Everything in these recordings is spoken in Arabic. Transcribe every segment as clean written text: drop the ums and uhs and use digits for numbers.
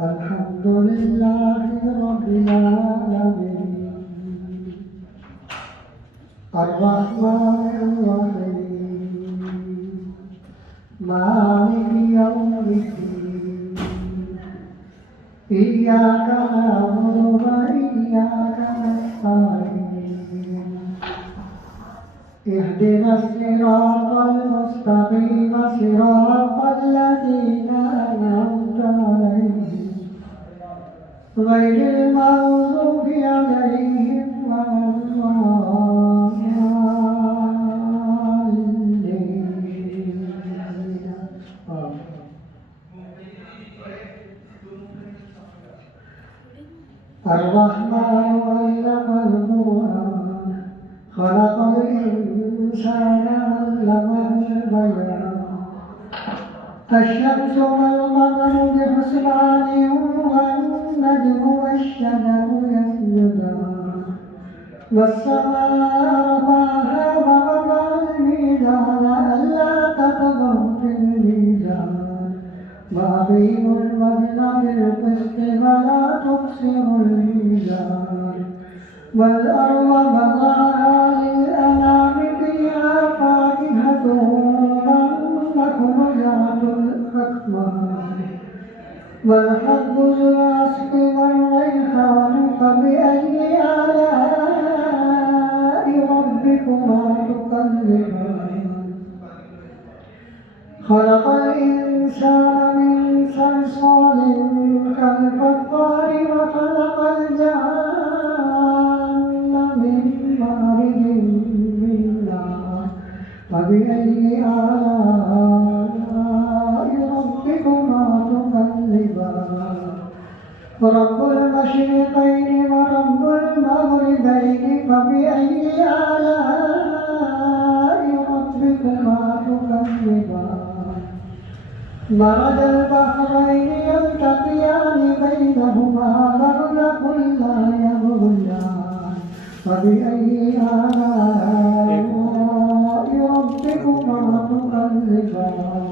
الحمد لله رب العالمين الرحمن الرحيم مالك يوم الدين إياك نعبد وإياك نستعين اهدنا الصراط المستقيم صراط الذين أنعمت عليهم غير المغضوب عليهم ولا الضالين. الرحمن علم القرآن خلق الإنسان علمه البيان الشمس والقمر بحسبان والنجم والشجر يسجدان والسماء رفعها ووضع الميزان ألا تطغوا في الميزان وأقيموا الوزن بالقسط ولا تخسروا الميزان والأرض وضعها للأنام فيها فاكهة والنخل ذات الأكمام والحب ذو العصف والريحان فبأي آلاء ربكما تكذبان خلق الإنسان من صلصال كالفخار وخلق الجان من مارج من نار فبأي آلاء ربكما تكذبان رب المشرقين ورب المغربين فبأي آلاء ربكما تكذبان مرج البحرين يلتقيان بينهما برزخ لا يبغيان فبأي آلاء ربكما تكذبان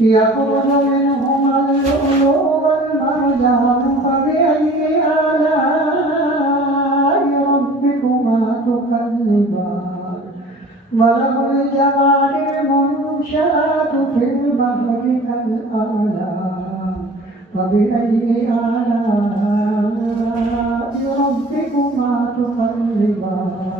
يخرج منهما اللؤلؤ والمرجان فبأي آلاء ربكما تكذبان وله الجوار المنشآت في البحر كالأعلام فبأي آلاء ربكما تكذبان